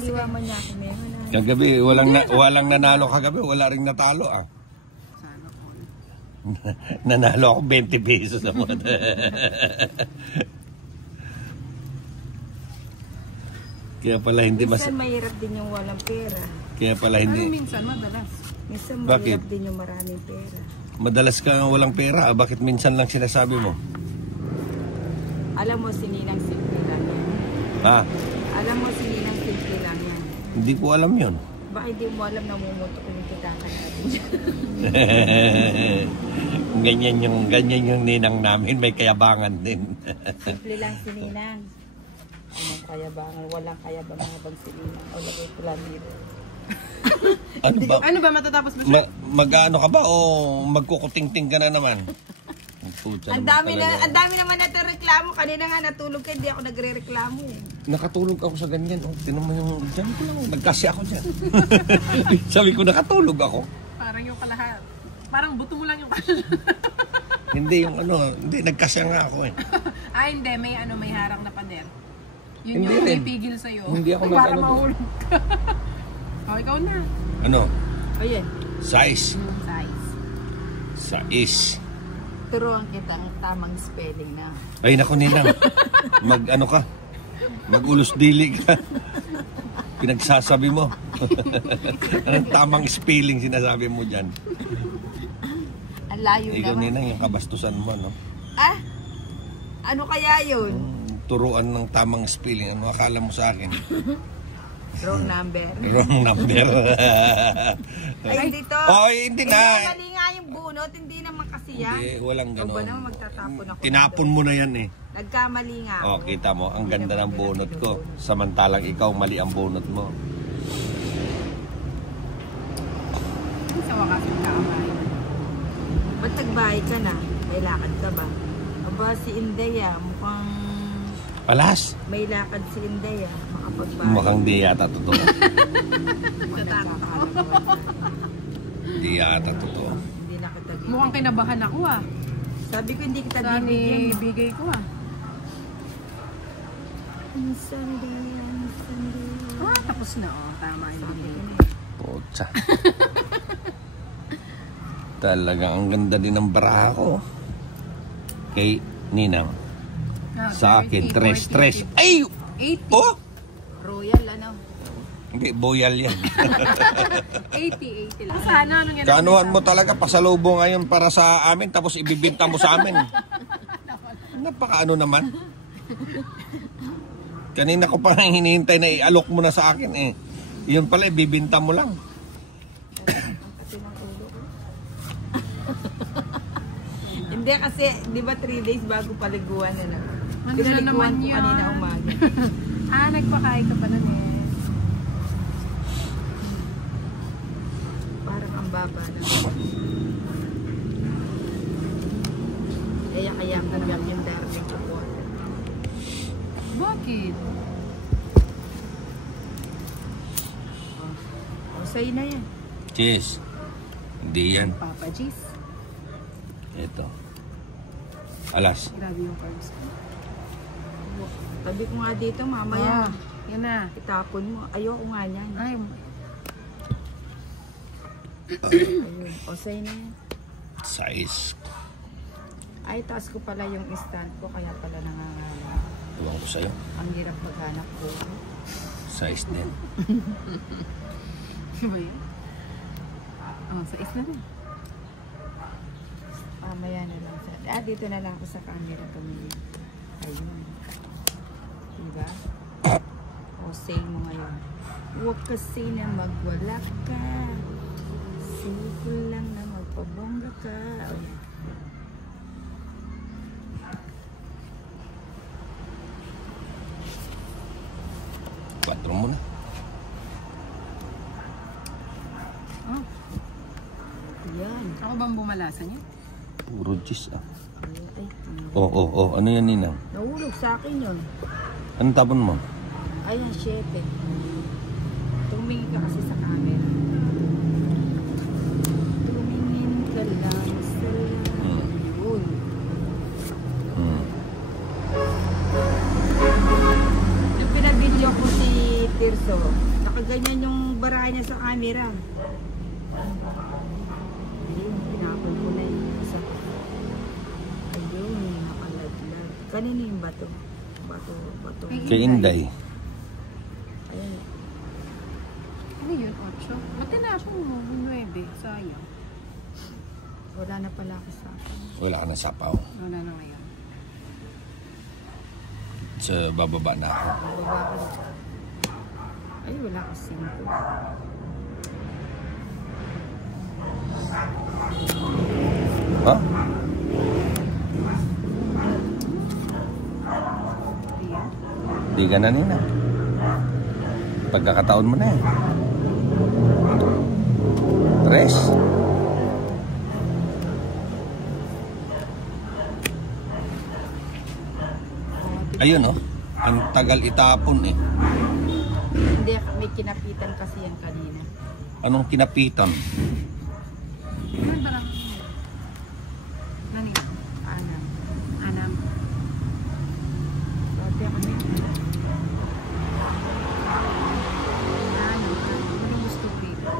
Niliwa mo niya ako ngayon. Kagabi, walang nanalo kagabi. Wala ring natalo ah. Nanalo ako 20 pesos sa mga. Kaya pala hindi minsan mahirap din yung walang pera. Kaya pala hindi. Ano minsan madalas? Minsan mahirap din yung maraming pera. Madalas ka walang pera. Bakit minsan lang sinasabi mo? Alam mo, sininang simple lang yan. Ha? Alam mo, sininang simple lang yan. Hindi ko alam yun. Bakit di mo alam na mumutok yung titakan natin? ganyan yung ninang namin. May kayabangan din. Simple lang si ninang. Anong kayabangan? Walang kayabangan bang si ninang. O lagay ko lang dito. Ano ba matatapos mo siya? Mag-ano ka ba o magkukuting-ting ka na naman? Ang dami naman natin reklamo. Kanina nga natulog ka, hindi ako nagre-reklamo. Nakatulog ako sa ganyan. Oh, tinan mo yung dyan ko lang. Nagkasya ako dyan. Sabi ko nakatulog ako. Parang yung kalahat. Parang buto mo lang yung kasya. Hindi yung hindi nagkasya nga ako eh. Hindi, may harang na pader. Yun Hindi yung rin. pipigil sa'yo. Hindi ako para nag-ano mahulog ka. Ikaw na. Ano? Ayan. Size. Size. Size. Turuan kita ang tamang spelling na. Ay naku ninang. Mag-ano ka? Mag-ulos dili ka. Pinagsasabi mo. Anong tamang spelling sinasabi mo dyan? Ang layo Ikaw naman. ninang yung kabastusan mo, no? Ah? Ano kaya yun? Turuan ng tamang spelling. Ano akala mo sa akin? Wrong number. Wrong number. Ay, dito. Hindi na. Mali nga yung bunot, hindi naman kasi yan. Hindi, walang O ba gano'n. naman magtatapon ako? Tinapon mo na yan eh. Nagkamali nga ako. Kita mo, ang ganda ng bunot ko. Samantalang ikaw, mali ang bunot mo. Sa wakas yung kaamay. Ba't nagbahay ka na? May lakad ka ba? Aba, si Inday mukhang Alas! may lakad si Inday makapagbahay. Mukhang di yata totoo. Natatakot ako. Di yata totoo. Hindi na kita bigay. Mukhang kinabahan ako ah. Sabi ko hindi kita Saan bibigyan. ibigay ko ah. Sunday. Tapos na oh. Tama yung binigay ko. Pucha. Talagang ang ganda din ng baraha ko. Kay Ninang. Sa akin, 3. Ay! 80. Oh! Royal ano? Hindi, boyal yan. 80 lang. Sana ano yan? Kaanuhan mo talaga, pasalubong ngayon para sa amin, tapos ibibinta mo sa amin. Napakaano naman. Kanina ko pa hinihintay na i-alok mo na sa akin eh. Yun pala, ibibinta mo lang. Hindi kasi, di ba 3 days bago paliguan na lang? Ano na naman yun? Kanina umaga. Nagpakain ka pa nun eh. Parang ang baba na. Kaya ang nagyak yung darling ko po. Bakit? Sa'yo na yan. Cheers. Hindi yan. Papa G's. Ito. Alas. Grabe yung carbs ko. Tabi ko nga dito mamaya. Yan na. Itapon mo. Ayoko nga yan. Ay, Ayun. O sa'yo na yan. Size. Ay, taas ko pala yung stand ko. Kaya pala nangangala. Ewan ko sa'yo. Ang hirap maghanap ko. Size din. ba yun? Sa isla na. Mamaya na lang. Dito na lang ako sa camera tumingin. Ayun. Diba? O, say mo ngayon. Huwag kasi na magwala ka. Simple lang na magpabongga ka. Ayun. Quatro mo na. Yan. Ako bang bumalasan niya? Puro cheese ah. Ay, Ano yan, Ninang? nahulog sa akin yun. Anong tapon mo? Ayan, 7. Tumingin ka kasi sa camera. Tumingin ka lang sa yun. Yung pinabidyo ko si Tirso, ganyan yung baraha niya sa camera. Ayun, pinapon ko na yung isa. Ayun, nakalaglag. Kanina yung bato. Bato. Kay Inday. Ayun. Ano yun? 8? Matinapon mo. 9. Sayang. Wala na pala ako sa akin. Wala ka na sapaw. Wala na ngayon. Sa bababa na ako. Baba ko dito. Ay, wala ko 5. Ha? Di ka na nina. Pagkakataon mo na eh. 3. Ayun oh. Ang tagal itapon eh. Hindi, may kinapitan kasi yan kanina. Anong kinapitan? Ano ba lang? Nani? Anam. Anam. Sabi ako may Ano gusto ko dito?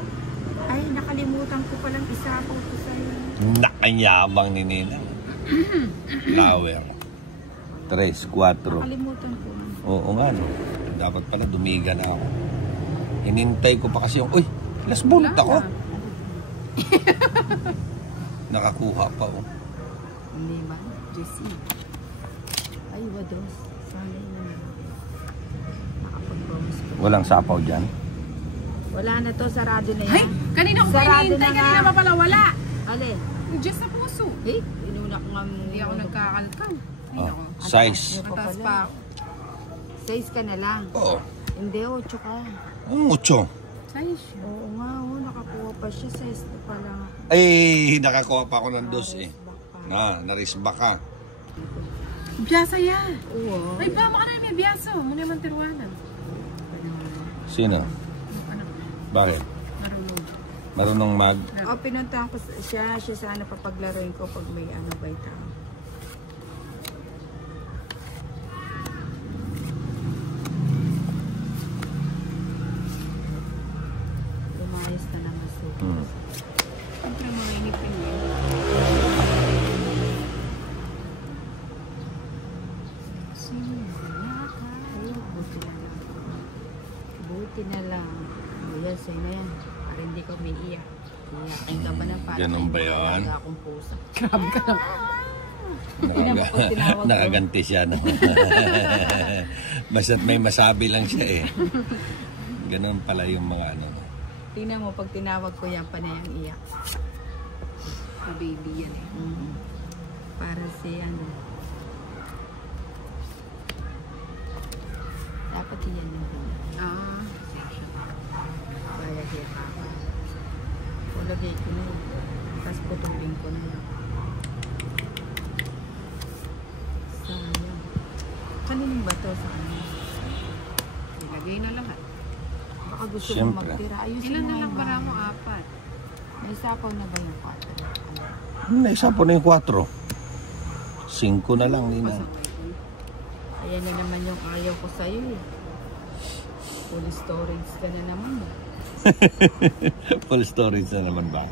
ay, nakalimutan ko palang isapaw ko sa'yo. Nakanyabang ni Nina. Flower. 3, 4. Nakalimutan ko. Oo nga no. Dapat pala dumiga na ako. Hinintay ko pa kasi yung, uy, last bullet ako. Nakakuha pa oh. Hindi ba? Jesse. Ay, wados. Sana yun. Nakapag-promise ko. Walang sapaw dyan. Wala na to, sarado na yan. Ay! Kanina ko Sarado pinihintay. na nga. Kanina pa pala wala. Alin? Diyos sa puso. Eh, inuna ko nga. Hindi ako nagkakalkal. Ay, Oh, ako. size. Mataas pa ako. 6 ka na lang. Oo. Hindi, 8 ka. Mucho. Size. Oo nga, nakakuha pa siya. 6 na pala nga. Ay, nakakuha pa ako ng 2 eh. Narisba ka. Biyasa yan. Oo. Ay, baka ka na may biyaso. Muna naman tiruanan. Sino? Ano? Bakit? Marunong. Marunong mag... Oh, pinuntahan ko siya sana papaglaruin ko pag may ano ba ito. Lumayas na naman siya. Siyempre mga inipin yun. Sino yaka? Ay, buti na lang. Buti na lang. Ayan, sa'yo na yan. Para hindi ka may iyak. Iyakin ka ba ng parang Ganun ba yun? akong pusa. Grabe ka lang. Nakaganti siya. No? Basta't may masabi lang siya eh. Ganun pala yung mga ano. Tingnan mo, pag tinawag ko yan, panayang iyak. Sa baby yan eh. Para si ano. Dapat yan yung Ah, section. bayad yung papa. Ulagay ko na yun. Tapos putulin ko na yun. Sayang. Kaninong ba to sa kanya? Ilagay na lahat. Baka gusto mo Siyempre. magtira. Ayusin Ilan mo na nga lang yung para bahay. mo? 4. May sapaw na ba yung 4? Naisa po na yung 4. 5 na lang, Nina. Ayan na naman yung ayaw ko sa'yo eh. Full storage ka na naman eh. Full storage na naman ba?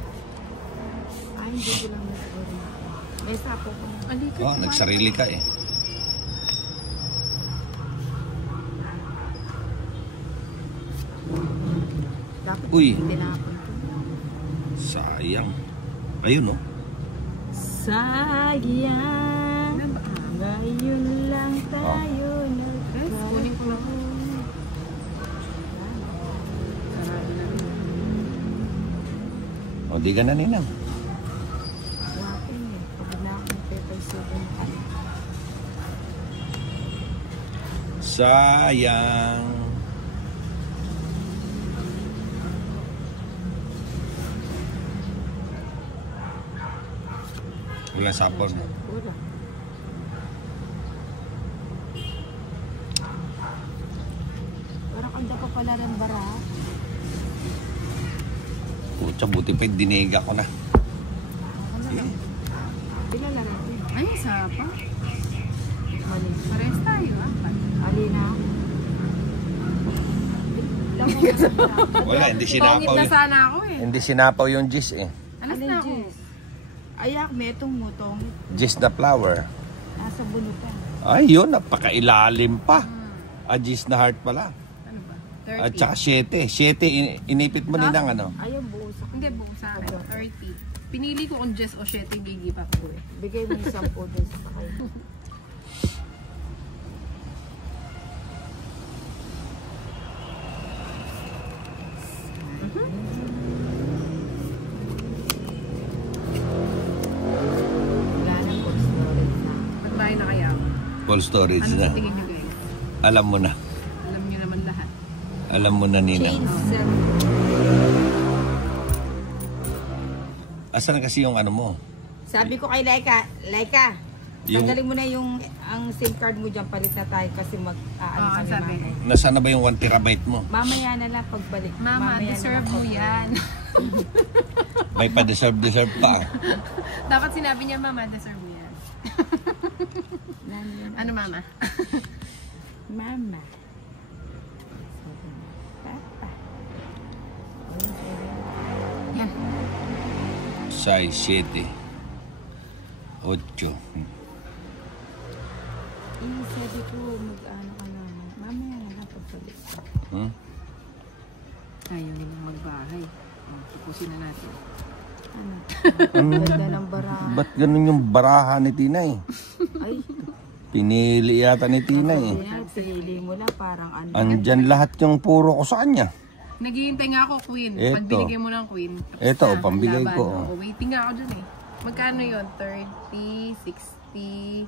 Ay, hindi ko lang nasiguro na. May sapaw ko na. Alika. Oh, nagsarili ka eh. Dapat Uy. tinapon ko. Sayang. Ayun oh. Sayang, ngayon lang tayo Guys, kunin ko lang. Sarado na rin. O, di ka na, Nina. Wakin eh. Pag na akong pepper soup ka. Sayang. Wala sapon. Wala. Parang kanda pa pala ng bara. Putya, buti pa yung diniga ko na. Ano lang? Ilan na rin? Ay, isa pa. Mali. Pares tayo, 4. Alina. Wala, hindi Pangit sinapaw. na sana ako eh. Hindi sinapaw yung gis eh. Alas na ako. Ayak, metong mutong. Gis na flower. Nasa bunutan. Ay, yun, napakailalim pa. Gis na heart pala. Ano ba? At 30. saka 7. 7, inipit mo din ang ano. Ayaw, buo sa Hindi, buo sa akin. 30. Pinili ko kung Jess o 7 gigipa ko eh. Bigay mo yung 10 din sa kayo. Wala na po storage na. Magbahay na kaya ako. Full storage Ano na. sa tingin nyo guys? Alam mo na. Alam nyo naman lahat. Alam mo na, Ninang. Chainsaw. Asan na kasi yung ano mo? Sabi ko kay Laika, Yung- tanggalin mo na yung ang SIM card mo dyan, palit na tayo kasi ano Oo, kami sabi. mamaya. Nasaan na ba yung 1 terabyte mo? Mamaya na lang pagbalik. Mama, Mamaya deserve na lang mo pagbalik. yan. May pa-deserve pa. Dapat sinabi niya, Mama, deserve mo yan. Nandiyan. Ano, Mama? Mama. Papa. Yan. Size 7. 8. Sabi ko, mag-ano ka na. Mamaya na lang pagbalik. Hmm? Ayaw nilang magbahay. Pupusin na natin. Ano? Ganda ng baraha. Ba't ganun yung baraha ni Tinay? Ay, Pinili yata ni Tinay eh. yan, pinili mo lang parang ano. Andyan lahat yung puro ko sa kanya. Naghihintay nga ako, Queen. Eto. Pag binigay mo ng Queen. tapos Eto, na, pambigay laban. ko. Oo, waiting nga ako dun eh. Magkano yun? 30, 60,